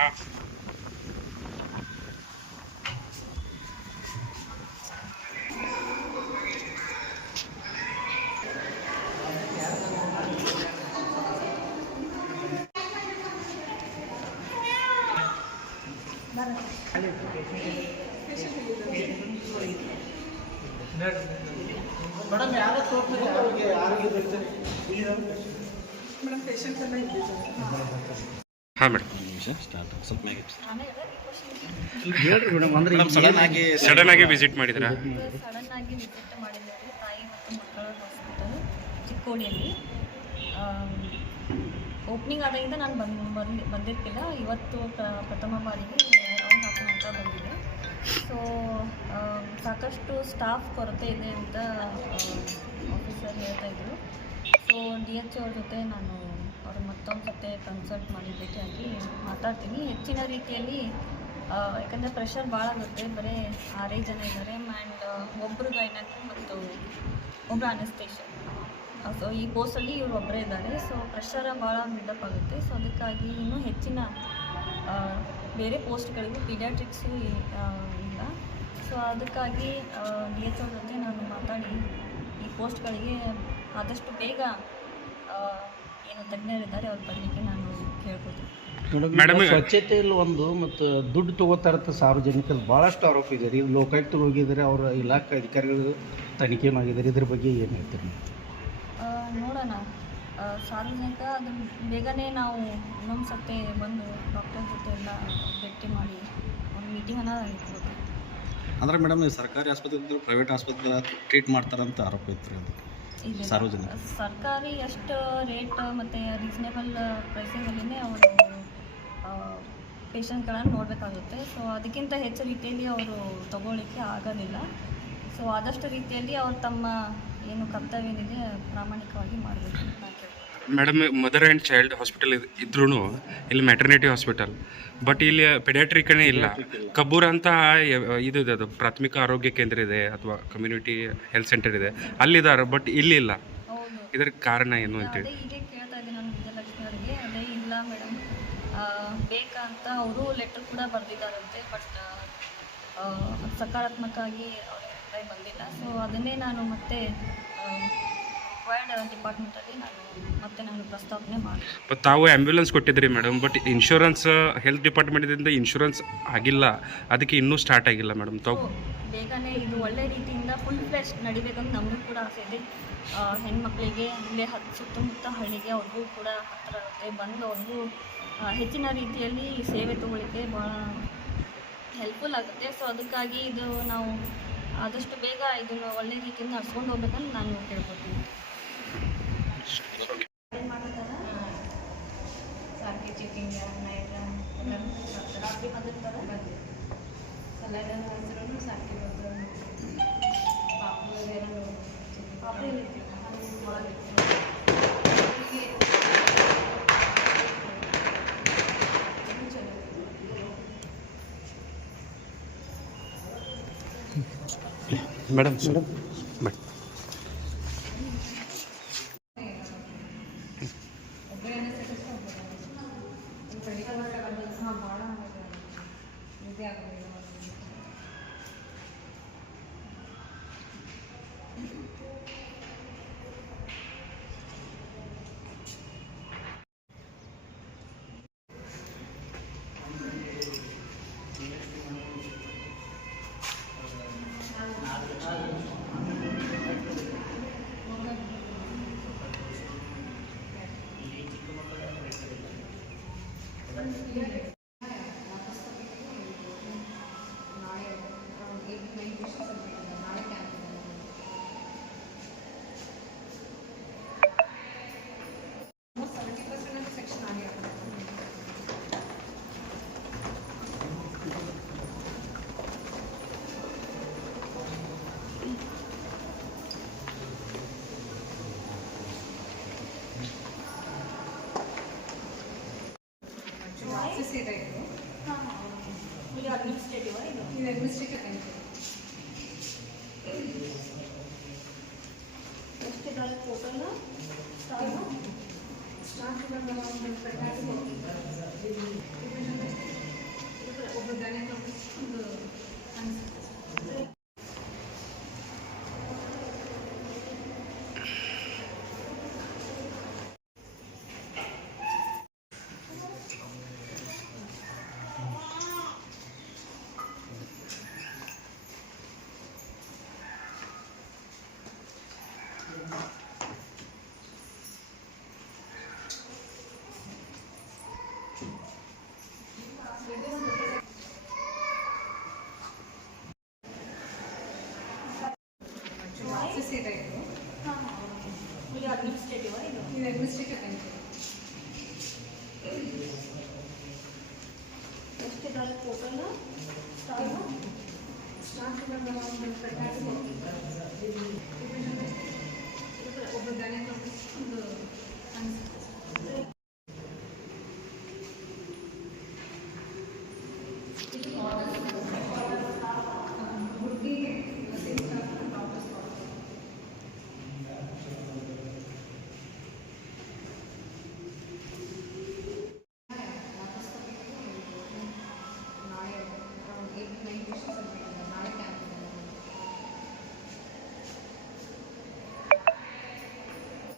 ಹಾಂ ಮೇಡಮ್ ಯಾರೋ ತೋರ್ಸಿದ್ರೆ ಅವ್ರಿಗೆ ಆರೋಗ್ಯ ಬೇಕು ಮೇಡಮ್ ಪೇಷಂಟ್ ಎಲ್ಲ ಇದ್ದೀವಿ ಹಾಂ ಮೇಡಮ್. ಸ್ವಲ್ಪ ಮ್ಯಾಗೆ ಹೇಳ್ರಿ ಮೇಡಮ್ ಅಂದ್ರೆ ಸಡನ್ ಆಗಿ ಸಡನ್ ಆಗಿ ವಿಸಿಟ್ ಮಾಡಿದ್ರಾ ಸಡನ್ ಆಗಿ ವಿಸಿಟ್ ಮಾಡಿದ್ದಾರೆ. ತಾಯಿ ಮತ್ತು ಮಕ್ಕಳ ಹಾಸ್ಪಿಟಲ್ ಚಿಕ್ಕೋಡಿಯಲ್ಲಿ. ಓಪನಿಂಗ್ ಆದಾಗಿಂದ ನಾನು ಬಂದು ಬಂದು, ಬಂದಿರ್ತಿಲ್ಲ. ಇವತ್ತು ಪ್ರ- ಪ್ರಥಮ ಬಾರಿಗೆ ರೌಂಡ್ ಹಾಕೋಣ ಅಂತ ಬಂದಿದೆ. ಸೊ ಸಾಕಷ್ಟು ಸ್ಟಾಫ್ ಕೊರತೆ ಇದೆ ಅಂತ ಆಫೀಸರ್ ಹೇಳ್ತಾ ಇದ್ದರು ಸೊ ಡಿ ಎಚ್ ಅವ್ರ ಜೊತೆ ನಾನು ಅವ್ರು ಮತ್ತೊಂದು ಸತೆ ಕನ್ಸಲ್ಟ್ ಮಾಡಿ ಭೇಟಿಯಾಗಿ ಮಾತಾಡ್ತೀನಿ. ಹೆಚ್ಚಿನ ರೀತಿಯಲ್ಲಿ ಯಾಕಂದರೆ ಪ್ರೆಷರ್ ಭಾಳ ಆಗುತ್ತೆ. ಬರೀ ಆರೇ ಜನ ಇದ್ದಾರೆ ಆ್ಯಂಡ್ ಒಬ್ಬರು ಗೈನಕ್ ಮತ್ತು ಒಬ್ಬರು ಅನಸ್ತೇಷನ್ ಸೊ ಈ ಪೋಸ್ಟಲ್ಲಿ ಇವರು ಒಬ್ಬರೇ ಇದ್ದಾರೆ. ಸೊ ಪ್ರೆಷರ ಭಾಳ ಬಿಲ್ಡಪ್ ಆಗುತ್ತೆ. ಸೊ ಅದಕ್ಕಾಗಿ ಇನ್ನೂ ಹೆಚ್ಚಿನ ಬೇರೆ ಪೋಸ್ಟ್ಗಳಿಗೂ ಪೀಡಿಯಾಟ್ರಿಕ್ಸು ಇಲ್ಲ. ಸೊ ಅದಕ್ಕಾಗಿ ಡಿ ಎಚ್ ಜೊತೆ ನಾನು ಮಾತಾಡಿ ಈ ಪೋಸ್ಟ್ಗಳಿಗೆ ಆದಷ್ಟು ಬೇಗ ಏನು ತಜ್ಞರಿದ್ದಾರೆ ಅವ್ರ ಬರಲಿಕ್ಕೆ ನಾನು ಕೇಳ್ಕೊತೀನಿ. Madam, ಮೇಡಮ್ ಸ್ವಚ್ಛತೆಯಲ್ಲಿ ಒಂದು ಮತ್ತು ದುಡ್ಡು ತಗೋತಾ ಇರುತ್ತೆ ಸಾರ್ವಜನಿಕರು ಭಾಳಷ್ಟು ಆರೋಪ ಇದೆ ರೀ ಲೋಕಾಯುಕ್ತರು ಹೋಗಿದ್ದಾರೆ ಅವರ ಇಲಾಖೆ ಅಧಿಕಾರಿಗಳು ತನಿಖೆನೂ ಆಗಿದ್ದಾರೆ ಇದ್ರ ಬಗ್ಗೆ ಏನು ಹೇಳ್ತೀರಿ ಆ, ನೋಡೋಣ. ಸಾರ್ವಜನಿಕ ಅದು ಬೇಗನೆ ನಾವು ಇನ್ನೊಂದು ಸತ್ತೆ ಬಂದು ಡಾಕ್ಟರ್ ಜೊತೆ ಎಲ್ಲ ಭೇಟಿ ಮಾಡಿ ಒಂದು ಮೀಟಿಂಗನ್ನು ಇಟ್ಬೋದು ಅಂದ್ರೆ ಮೇಡಮ್ ಸರ್ಕಾರಿ ಆಸ್ಪತ್ರೆ ಪ್ರೈವೇಟ್ ಆಸ್ಪತ್ರೆ ಟ್ರೀಟ್ ಮಾಡ್ತಾರಂತ ಆರೋಪ ಇತ್ತು ಅದು ಇದೆ ಸಾರ್ವಜನಿಕ. ಸರ್ಕಾರಿ ಎಷ್ಟು ರೇಟ್ ಮತ್ತು ರೀಸನೇಬಲ್ ಪ್ರೈಸಿಂಗಲ್ಲಿನೇ ಅವರು ಪೇಷಂಟ್ಗಳನ್ನು ನೋಡಬೇಕಾಗುತ್ತೆ. ಸೊ ಅದಕ್ಕಿಂತ ಹೆಚ್ಚು ರೀತಿಯಲ್ಲಿ ಅವರು ತಗೊಳ್ಳಿಕ್ಕೆ ಆಗೋದಿಲ್ಲ ಸೊ ಆದಷ್ಟು ರೀತಿಯಲ್ಲಿ ಅವರು ತಮ್ಮ ಏನು ಕರ್ತವ್ಯ ಏನಿದೆ ಪ್ರಾಮಾಣಿಕವಾಗಿ ಮಾಡಬೇಕು. ಅಂತ madam mother and child hospital ಇದ್ರೂ ಇಲ್ಲಿ ಮ್ಯಾಟರ್ನಿಟಿ ಹಾಸ್ಪಿಟಲ್ ಬಟ್ ಇಲ್ಲಿ ಪೆಡಿಯಾಟ್ರಿಕನೇ ಇಲ್ಲ. ಕಬ್ಬೂರ್ ಅಂತ ಇದು ಇದೆ ಅದು ಪ್ರಾಥಮಿಕ ಆರೋಗ್ಯ ಕೇಂದ್ರ ಇದೆ ಅಥವಾ ಕಮ್ಯುನಿಟಿ ಹೆಲ್ತ್ ಸೆಂಟರ್ ಇದೆ. ಅಲ್ಲಿದ್ದಾರೆ ಬಟ್ ಇಲ್ಲಿ ಇಲ್ಲ. ಹೌದು. ಇದರ ಕಾರಣ ಏನು ಅಂತೇಳಿ ಬೇಕಂತ ಅವರು ಲೆಟರ್ ಕೂಡ ಬರೆದಿದ್ದಾರಂತೆ ಬಟ್ ಸಕಾರಾತ್ಮಕವಾಗಿ ಅವ್ರಿಗೆ ಬಂದಿಲ್ಲ. ಸೊ ಅದನ್ನೇ ನಾನು ಮತ್ತೆ ಡಿಪಾರ್ಟ್ಮೆಂಟಲ್ಲಿ ನಾನು ಮತ್ತೆ ನಾನು ಪ್ರಸ್ತಾವನೆ ಮಾಡಿ ಬಟ್ ತಾವು ಆ್ಯಂಬ್ಯುಲೆನ್ಸ್ ಕೊಟ್ಟಿದ್ರಿ ಮೇಡಮ್ ಬಟ್ ಇನ್ಶೂರೆನ್ಸ್ ಹೆಲ್ತ್ ಡಿಪಾರ್ಟ್ಮೆಂಟಿಂದ ಇನ್ಶೂರೆನ್ಸ್ ಆಗಿಲ್ಲ. ಅದಕ್ಕೆ ಇನ್ನೂ ಸ್ಟಾರ್ಟ್ ಆಗಿಲ್ಲ ಮೇಡಮ್ ತಾವು. ಬೇಗನೆ ಇದು ಒಳ್ಳೆ ರೀತಿಯಿಂದ ಫುಲ್ ಫ್ಲೆಶ್ ನಡಿಬೇಕಂತ ನಮಗೂ ಕೂಡ ಆಸೆ ಇದೆ. ಹೆಣ್ಮಕ್ಳಿಗೆ ಇಲ್ಲೇ ಹತ್ತು ಸುತ್ತಮುತ್ತ ಹಳ್ಳಿಗೆ ಅವ್ರಿಗೂ ಕೂಡ ಹತ್ತಿರ ಆಗುತ್ತೆ ಬಂದು ಅವ್ರಿಗೂ ಹೆಚ್ಚಿನ ರೀತಿಯಲ್ಲಿ ಸೇವೆ ತಗೊಳ್ಳಿಕ್ಕೆ ಭಾಳ ಹೆಲ್ಪ್ಫುಲ್ ಆಗುತ್ತೆ. ಸೊ ಅದಕ್ಕಾಗಿ ಇದು ನಾವು ಆದಷ್ಟು ಬೇಗ ಇದನ್ನು ಒಳ್ಳೆ ರೀತಿಯಿಂದ ನಡ್ಸ್ಕೊಂಡು ಹೋಗ್ಬೇಕಂತ ನಾನು ಕೇಳ್ಕೊತೀನಿ ಮೇಡಮ್ ಮೇಡಮ್ ಬಟ್ ಹಾಂ ಭಾಳ ಇದೇ ಆಗೋದಿಲ್ಲ ಆಫೀಸ್ ಇದೆ ಇದು ಇದು ಅಡ್ಮಿನಿಸ್ಟ್ರೇಟಿವ್ ಇದು ಇದು ಅಡ್ಮಿನಿಸ್ಟ್ರೇಟಿವ್ ಬ್ಯಾಂಕ್ ಎಷ್ಟಿದ್ದಾರೆ ಟೋಟಲ್ ಸ್ಟಾಫ್ ಒಂದು ಒಬ್ಬರು ಗೈನಕಾಲಜಿಸ್ಟ್ ಒಂದು ಆಫೀಸ್ ಇದೆ ಇದು ಇದು ಅಡ್ಮಿನಿಸ್ಟ್ರೇಟಿವ್ ಇದು ಇದು ಅಡ್ಮಿನಿಸ್ಟ್ರೇಟಿವ್ ಕಮಿಟಿ ಎಷ್ಟಿದ್ದಾರೆ ಟೋಟಲ್ ಸ್ಟಾಫ್ ಸ್ಟಾಫ್ ಒಬ್ಬರು ಗೈನಕಾಲಜಿಸ್ಟ್ ಒಂದು ಇದು